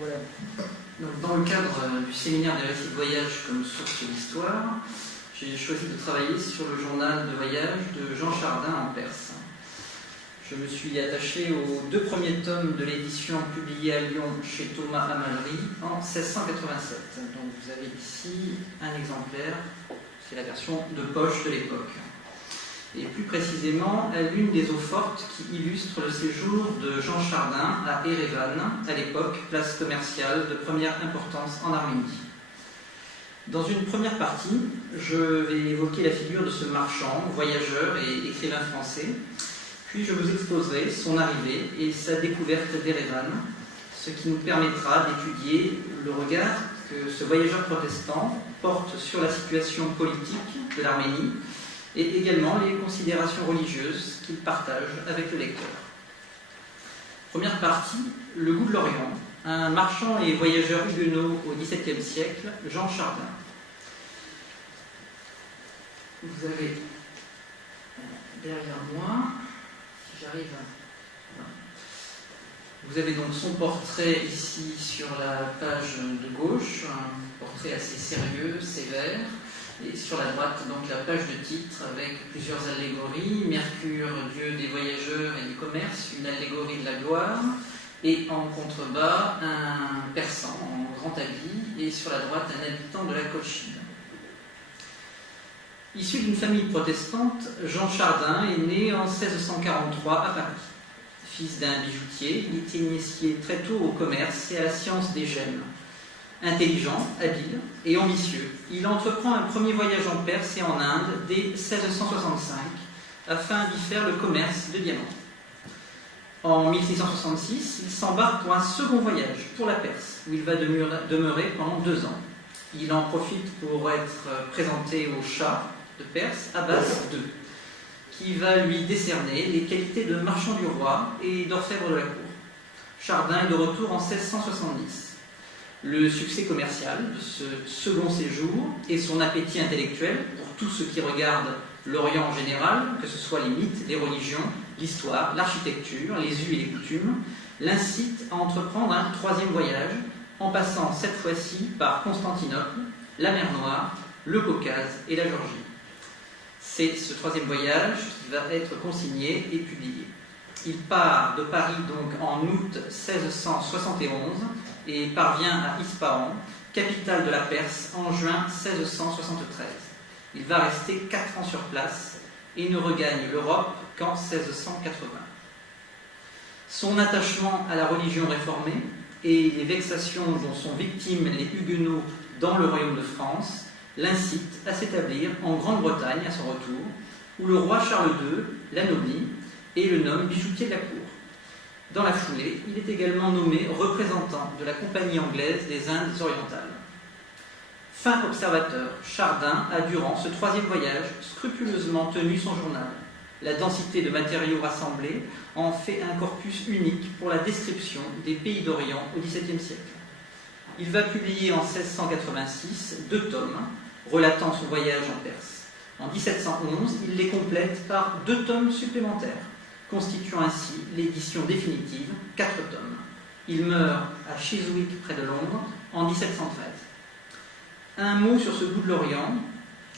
Voilà. Donc, dans le cadre du séminaire des récits de voyage comme source d'histoire, j'ai choisi de travailler sur le journal de voyage de Jean Chardin en Perse. Je me suis attaché aux 2 premiers tomes de l'édition publiée à Lyon chez Thomas Amalry en 1687. Donc vous avez ici un exemplaire, c'est la version de poche de l'époque. Et plus précisément, l'une des eaux-fortes qui illustre le séjour de Jean Chardin à Erevan, à l'époque place commerciale de première importance en Arménie. Dans une première partie, je vais évoquer la figure de ce marchand, voyageur et écrivain français, puis je vous exposerai son arrivée et sa découverte d'Erevan, ce qui nous permettra d'étudier le regard que ce voyageur protestant porte sur la situation politique de l'Arménie, et également les considérations religieuses qu'il partage avec le lecteur. Première partie, le goût de l'Orient, un marchand et voyageur huguenot au XVIIe siècle, Jean Chardin. Vous avez derrière moi, si j'arrive à... Vous avez donc son portrait ici sur la page de gauche, un portrait assez sérieux, sévère. Et sur la droite, donc la page de titre avec plusieurs allégories. Mercure, dieu des voyageurs et du commerce, une allégorie de la gloire. Et en contrebas, un persan en grand habit. Et sur la droite, un habitant de la Colchide. Issu d'une famille protestante, Jean Chardin est né en 1643 à Paris. Fils d'un bijoutier, il était initié très tôt au commerce et à la science des gemmes. Intelligent, habile et ambitieux, il entreprend un premier voyage en Perse et en Inde dès 1665 afin d'y faire le commerce de diamants. En 1666, il s'embarque pour un second voyage pour la Perse, où il va demeurer pendant 2 ans. Il en profite pour être présenté au Shah de Perse, Abbas II, qui va lui décerner les qualités de marchand du roi et d'orfèvre de la cour. Chardin est de retour en 1670. Le succès commercial de ce second séjour et son appétit intellectuel pour tout ce qui regarde l'Orient en général, que ce soit les mythes, les religions, l'histoire, l'architecture, les us et les coutumes, l'incitent à entreprendre un 3e voyage en passant cette fois-ci par Constantinople, la mer Noire, le Caucase et la Géorgie. C'est ce 3e voyage qui va être consigné et publié. Il part de Paris donc en août 1671 et parvient à Ispahan, capitale de la Perse, en juin 1673. Il va rester 4 ans sur place et ne regagne l'Europe qu'en 1680. Son attachement à la religion réformée et les vexations dont sont victimes les Huguenots dans le royaume de France l'incitent à s'établir en Grande-Bretagne à son retour, où le roi Charles II l'anoblit et le nomme bijoutier de la cour. Dans la foulée, il est également nommé représentant de la Compagnie anglaise des Indes orientales. Fin observateur, Chardin a durant ce 3e voyage scrupuleusement tenu son journal. La densité de matériaux rassemblés en fait un corpus unique pour la description des pays d'Orient au XVIIe siècle. Il va publier en 1686 2 tomes relatant son voyage en Perse. En 1711, il les complète par 2 tomes supplémentaires, constituant ainsi l'édition définitive, 4 tomes. Il meurt à Chiswick, près de Londres, en 1713. Un mot sur ce goût de l'Orient.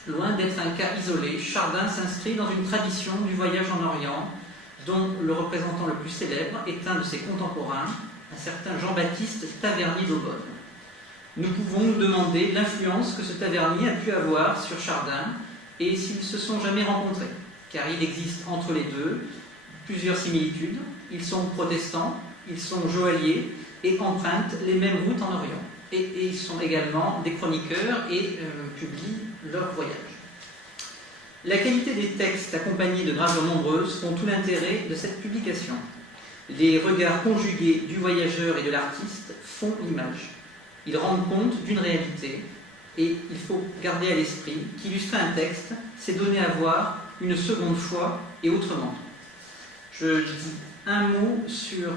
Loin d'être un cas isolé, Chardin s'inscrit dans une tradition du voyage en Orient, dont le représentant le plus célèbre est un de ses contemporains, un certain Jean-Baptiste Tavernier d'Aubonne. Nous pouvons nous demander l'influence que ce Tavernier a pu avoir sur Chardin et s'ils se sont jamais rencontrés, car il existe entre les deux plusieurs similitudes. Ils sont protestants, ils sont joailliers et empruntent les mêmes routes en Orient. Et ils sont également des chroniqueurs et publient leurs voyages. La qualité des textes accompagnés de gravures nombreuses font tout l'intérêt de cette publication. Les regards conjugués du voyageur et de l'artiste font l'image. Ils rendent compte d'une réalité et il faut garder à l'esprit qu'illustrer un texte, c'est donner à voir une seconde fois et autrement. Je dis un mot sur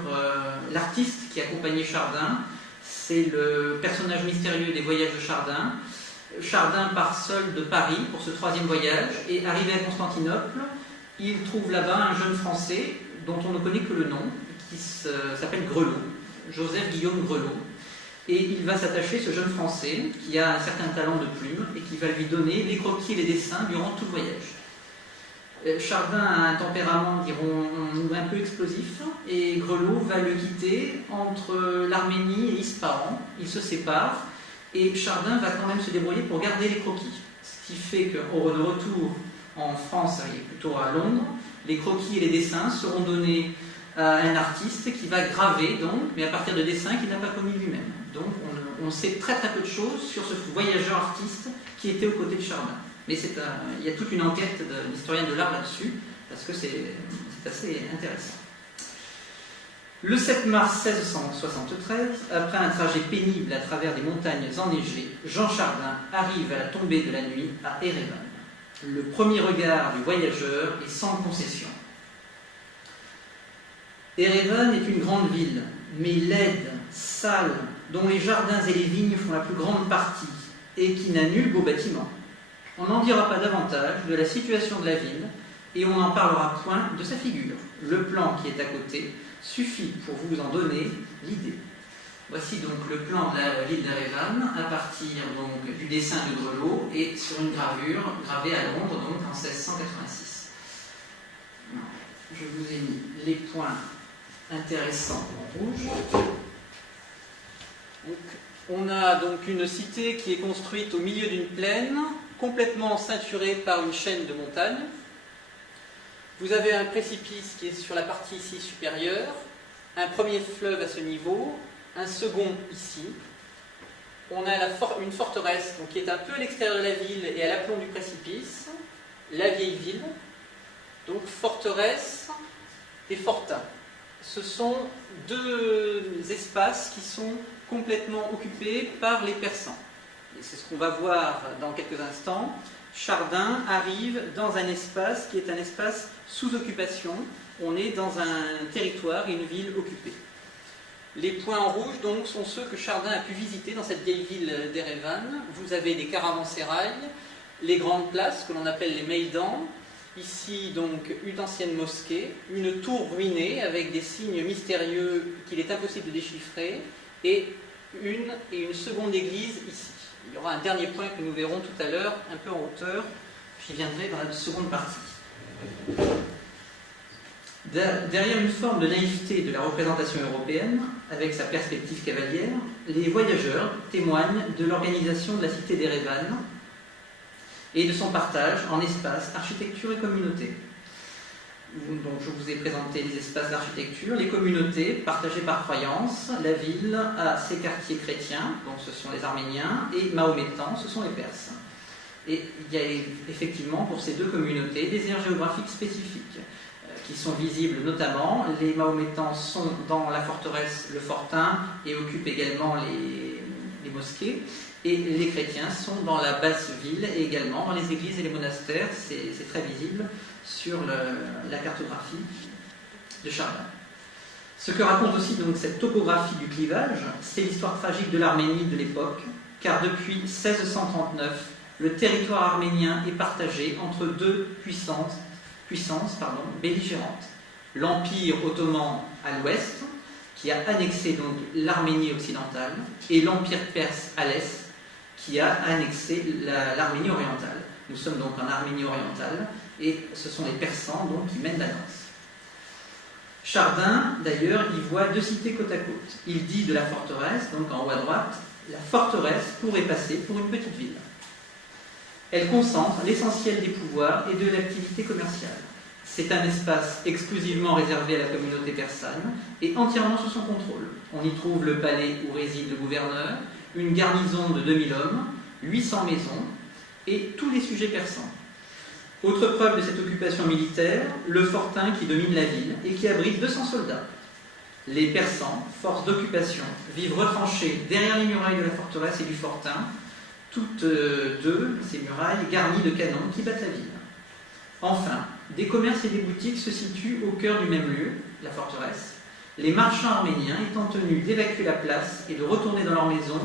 l'artiste qui accompagnait Chardin. C'est le personnage mystérieux des voyages de Chardin. Chardin part seul de Paris pour ce 3e voyage et arrivé à Constantinople, il trouve là-bas un jeune Français dont on ne connaît que le nom, qui s'appelle Grelot, Joseph Guillaume Grelot. Et il va s'attacher, ce jeune Français, qui a un certain talent de plume, et qui va lui donner les croquis et les dessins durant tout le voyage. Chardin a un tempérament, dirons-nous, un peu explosif, et Grelot va le quitter entre l'Arménie et Ispahan. Ils se séparent, et Chardin va quand même se débrouiller pour garder les croquis. Ce qui fait qu'au retour en France, et plutôt à Londres, les croquis et les dessins seront donnés à un artiste qui va graver, donc, mais à partir de dessins qu'il n'a pas commis lui-même. Donc on sait très très peu de choses sur ce voyageur artiste qui était aux côtés de Chardin. Mais il y a toute une enquête d'historien de l'art là-dessus, parce que c'est assez intéressant. Le 7 mars 1673, après un trajet pénible à travers des montagnes enneigées, Jean Chardin arrive à la tombée de la nuit à Erevan. Le premier regard du voyageur est sans concession. Erevan est une grande ville, mais laide, sale, dont les jardins et les vignes font la plus grande partie, et qui n'a nul beau bâtiment. On n'en dira pas davantage de la situation de la ville, et on n'en parlera point de sa figure. Le plan qui est à côté suffit pour vous en donner l'idée. Voici donc le plan de la ville d'Erevan, à partir donc du dessin de Grelot, et sur une gravure gravée à Londres, donc en 1686. Je vous ai mis les points intéressants en rouge. Donc, on a donc une cité qui est construite au milieu d'une plaine, complètement ceinturée par une chaîne de montagnes. Vous avez un précipice qui est sur la partie ici supérieure, un premier fleuve à ce niveau, un second ici. On a une forteresse donc, qui est un peu à l'extérieur de la ville et à l'aplomb du précipice, la vieille ville, donc forteresse et fortin. Ce sont deux espaces qui sont complètement occupés par les Persans. Et c'est ce qu'on va voir dans quelques instants. Chardin arrive dans un espace qui est un espace sous occupation. On est dans un territoire et une ville occupée. Les points en rouge donc sont ceux que Chardin a pu visiter dans cette vieille ville d'Erevan. Vous avez des caravansérails, les grandes places que l'on appelle les meydans. Ici donc une ancienne mosquée, une tour ruinée avec des signes mystérieux qu'il est impossible de déchiffrer, et une seconde église ici. Il y aura un dernier point que nous verrons tout à l'heure, un peu en hauteur, j'y viendrai dans la seconde partie. Derrière une forme de naïveté de la représentation européenne, avec sa perspective cavalière, les voyageurs témoignent de l'organisation de la cité d'Erevan et de son partage en espaces, architecture et communauté. Donc, je vous ai présenté les espaces d'architecture, les communautés partagées par croyance, la ville a ses quartiers chrétiens, donc ce sont les Arméniens, et mahométans, ce sont les Perses. Et il y a effectivement pour ces deux communautés des aires géographiques spécifiques qui sont visibles notamment. Les mahométans sont dans la forteresse, le fortin, et occupent également les mosquées. Et les chrétiens sont dans la basse ville et également dans les églises et les monastères. C'est très visible sur la cartographie de Chardin. Ce que raconte aussi donc cette topographie du clivage, c'est l'histoire tragique de l'Arménie de l'époque, car depuis 1639, le territoire arménien est partagé entre deux puissances belligérantes. L'Empire ottoman à l'ouest, qui a annexé donc l'Arménie occidentale, et l'Empire perse à l'est, qui a annexé l'Arménie orientale. Nous sommes donc en Arménie orientale, et ce sont les Persans donc, qui mènent la danse. Chardin, d'ailleurs, y voit deux cités côte à côte. Il dit de la forteresse, donc en haut à droite, la forteresse pourrait passer pour une petite ville. Elle concentre l'essentiel des pouvoirs et de l'activité commerciale. C'est un espace exclusivement réservé à la communauté persane et entièrement sous son contrôle. On y trouve le palais où réside le gouverneur, une garnison de 2000 hommes, 800 maisons et tous les sujets persans. Autre preuve de cette occupation militaire, le fortin qui domine la ville et qui abrite 200 soldats. Les Persans, force d'occupation, vivent retranchés derrière les murailles de la forteresse et du fortin, toutes deux, ces murailles garnies de canons qui battent la ville. Enfin, des commerces et des boutiques se situent au cœur du même lieu, la forteresse, les marchands arméniens étant tenus d'évacuer la place et de retourner dans leur maison,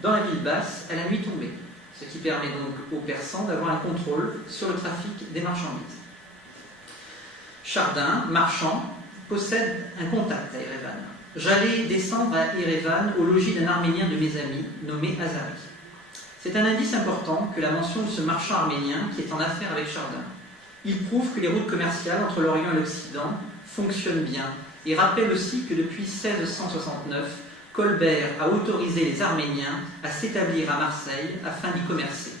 dans la ville basse, à la nuit tombée, ce qui permet donc aux Persans d'avoir un contrôle sur le trafic des marchandises. Chardin, marchand, possède un contact à Erevan. j'allais descendre à Erevan au logis d'un Arménien de mes amis, nommé Azari. C'est un indice important que la mention de ce marchand arménien qui est en affaire avec Chardin. Il prouve que les routes commerciales entre l'Orient et l'Occident fonctionnent bien et rappelle aussi que depuis 1669, Colbert a autorisé les Arméniens à s'établir à Marseille afin d'y commercer.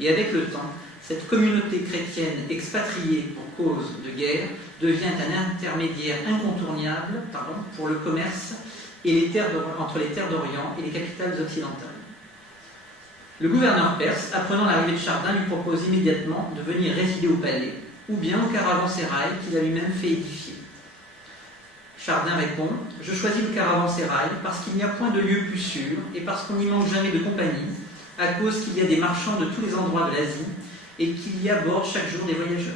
Et avec le temps, cette communauté chrétienne expatriée pour cause de guerre devient un intermédiaire incontournable pour le commerce et entre les terres d'Orient et les capitales occidentales. Le gouverneur perse, apprenant l'arrivée de Chardin, lui propose immédiatement de venir résider au palais, ou bien au caravansérail qu'il a lui-même fait édifier. Chardin répond « Je choisis le caravansérail parce qu'il n'y a point de lieu plus sûr et parce qu'on n'y manque jamais de compagnie, à cause qu'il y a des marchands de tous les endroits de l'Asie et qu'il y aborde chaque jour des voyageurs. »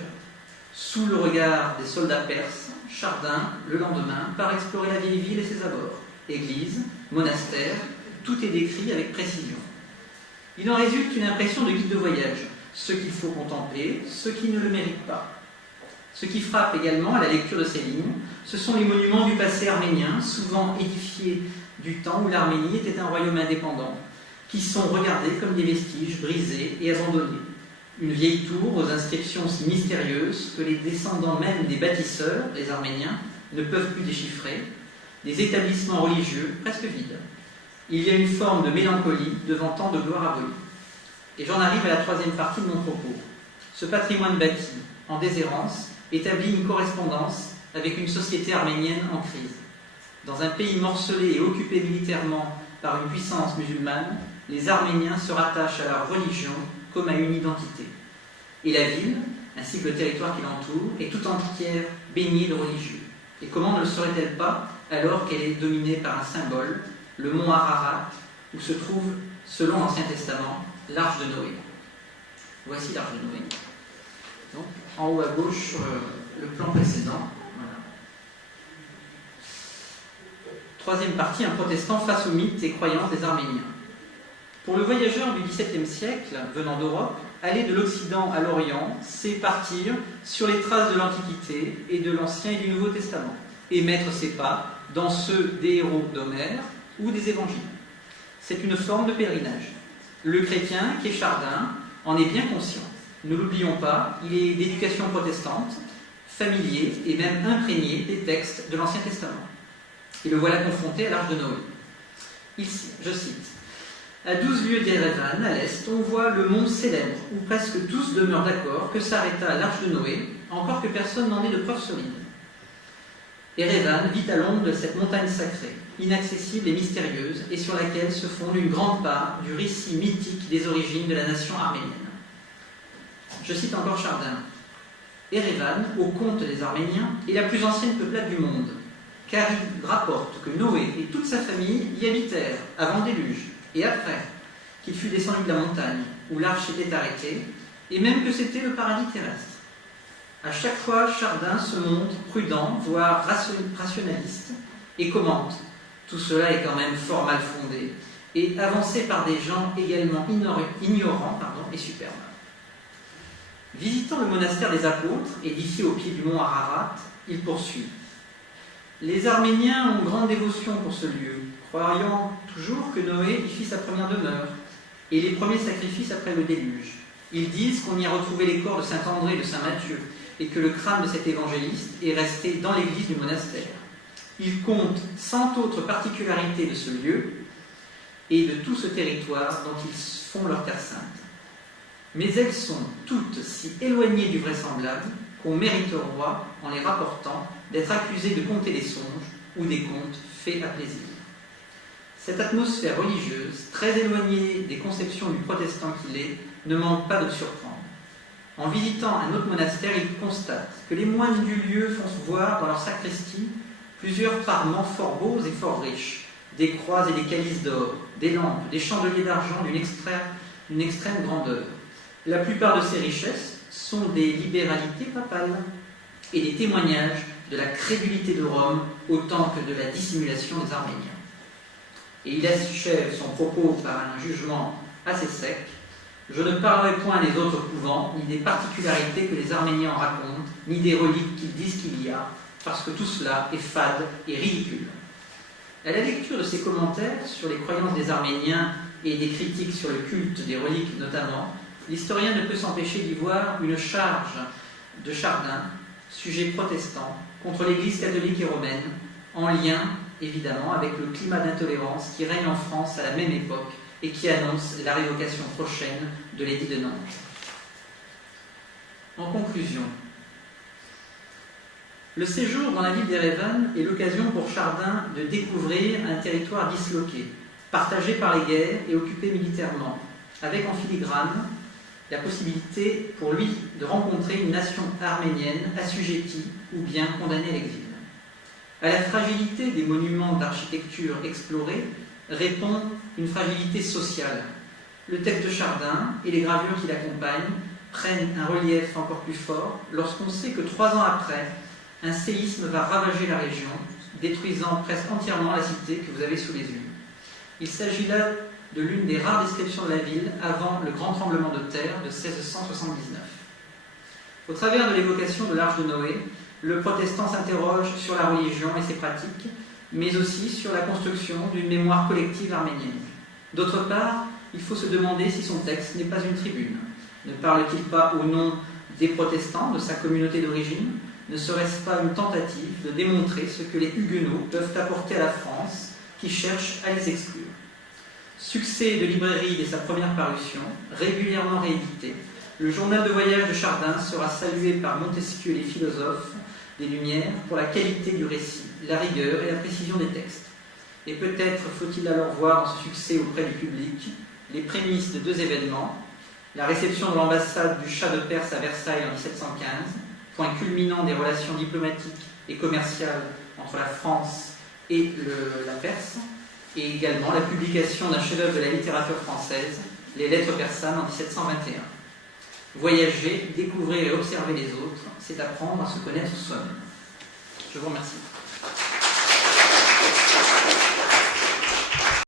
Sous le regard des soldats perses, Chardin, le lendemain, part explorer la vieille ville et ses abords. Église, monastère, tout est décrit avec précision. Il en résulte une impression de guide de voyage, ce qu'il faut contempler, ce qui ne le mérite pas. Ce qui frappe également à la lecture de ces lignes, ce sont les monuments du passé arménien, souvent édifiés du temps où l'Arménie était un royaume indépendant, qui sont regardés comme des vestiges brisés et abandonnés. Une vieille tour aux inscriptions si mystérieuses que les descendants même des bâtisseurs, les Arméniens, ne peuvent plus déchiffrer, des établissements religieux presque vides. Il y a une forme de mélancolie devant tant de gloire abolie. Et j'en arrive à la troisième partie de mon propos. Ce patrimoine bâti, en déshérence, établit une correspondance avec une société arménienne en crise. Dans un pays morcelé et occupé militairement par une puissance musulmane, les Arméniens se rattachent à leur religion comme à une identité. Et la ville, ainsi que le territoire qui l'entoure, est tout entière baignée de religieux. Et comment ne le serait-elle pas alors qu'elle est dominée par un symbole, le mont Ararat, où se trouve, selon l'Ancien Testament, l'arche de Noé. Voici l'arche de Noé. Donc, en haut à gauche, sur le plan précédent. Voilà. Troisième partie, un protestant face aux mythes et croyances des Arméniens. Pour le voyageur du XVIIe siècle, venant d'Europe, aller de l'Occident à l'Orient, c'est partir sur les traces de l'Antiquité et de l'Ancien et du Nouveau Testament, et mettre ses pas dans ceux des héros d'Homère ou des évangiles. C'est une forme de pèlerinage. Le chrétien, qui est Chardin, en est bien conscient. Ne l'oublions pas, il est d'éducation protestante, familier et même imprégné des textes de l'Ancien Testament. Et le voilà confronté à l'arche de Noé. Ici, je cite, « À 12 lieues d'Erevan, à l'est, on voit le mont célèbre, où presque tous demeurent d'accord que s'arrêta l'arche de Noé, encore que personne n'en ait de preuves solides. Erevan vit à l'ombre de cette montagne sacrée, inaccessible et mystérieuse, et sur laquelle se fonde une grande part du récit mythique des origines de la nation arménienne. » Je cite encore Chardin. « Erevan, au compte des Arméniens, est la plus ancienne peuplade du monde, car il rapporte que Noé et toute sa famille y habitèrent avant le déluge, et après, qu'il fut descendu de la montagne, où l'arche était arrêtée, et même que c'était le paradis terrestre. À chaque fois, Chardin se montre prudent, voire rationaliste, et commente. Tout cela est quand même fort mal fondé, et avancé par des gens également ignorants et superbes. Visitant le monastère des apôtres, édifié au pied du mont Ararat, il poursuit. Les Arméniens ont grande dévotion pour ce lieu, croyant toujours que Noé y fit sa première demeure, et les premiers sacrifices après le déluge. Ils disent qu'on y a retrouvé les corps de saint André et de saint Matthieu, et que le crâne de cet évangéliste est resté dans l'église du monastère. Ils comptent 100 autres particularités de ce lieu et de tout ce territoire dont ils font leur terre sainte. Mais elles sont toutes si éloignées du vraisemblable qu'on mériterait, en les rapportant, d'être accusés de conter des songes ou des contes faits à plaisir. Cette atmosphère religieuse, très éloignée des conceptions du protestant qu'il est, ne manque pas de surprendre. En visitant un autre monastère, il constate que les moines du lieu font voir dans leur sacristie plusieurs parements fort beaux et fort riches, des croix et des calices d'or, des lampes, des chandeliers d'argent d'une extrême grandeur. La plupart de ces richesses sont des libéralités papales et des témoignages de la crédulité de Rome autant que de la dissimulation des Arméniens. Et il achève son propos par un jugement assez sec. Je ne parlerai point des autres couvents, ni des particularités que les Arméniens en racontent, ni des reliques qu'ils disent qu'il y a, parce que tout cela est fade et ridicule. À la lecture de ses commentaires sur les croyances des Arméniens et des critiques sur le culte des reliques notamment, l'historien ne peut s'empêcher d'y voir une charge de Chardin, sujet protestant, contre l'Église catholique et romaine, en lien évidemment avec le climat d'intolérance qui règne en France à la même époque et qui annonce la révocation prochaine de l'édit de Nantes. En conclusion, le séjour dans la ville d'Erevan est l'occasion pour Chardin de découvrir un territoire disloqué, partagé par les guerres et occupé militairement, avec en filigrane la possibilité pour lui de rencontrer une nation arménienne assujettie ou bien condamnée à l'exil. À la fragilité des monuments d'architecture explorés répond une fragilité sociale. Le texte de Chardin et les gravures qui l'accompagnent prennent un relief encore plus fort lorsqu'on sait que 3 ans après, un séisme va ravager la région, détruisant presque entièrement la cité que vous avez sous les yeux. Il s'agit là de l'une des rares descriptions de la ville avant le grand tremblement de terre de 1679. Au travers de l'évocation de l'Arche de Noé, le protestant s'interroge sur la religion et ses pratiques, mais aussi sur la construction d'une mémoire collective arménienne. D'autre part, il faut se demander si son texte n'est pas une tribune. Ne parle-t-il pas au nom des protestants, de sa communauté d'origine? Ne serait-ce pas une tentative de démontrer ce que les Huguenots peuvent apporter à la France, qui cherche à les exclure? Succès de librairie dès sa première parution, régulièrement réédité, le journal de voyage de Chardin sera salué par Montesquieu et les philosophes des Lumières pour la qualité du récit, la rigueur et la précision des textes. Et peut-être faut-il alors voir dans ce succès auprès du public les prémices de 2 événements: la réception de l'ambassade du Shah de Perse à Versailles en 1715, point culminant des relations diplomatiques et commerciales entre la France et la Perse, et également la publication d'un chef-d'œuvre de la littérature française, les Lettres persanes en 1721. Voyager, découvrir et observer les autres, c'est apprendre à se connaître soi-même. Je vous remercie.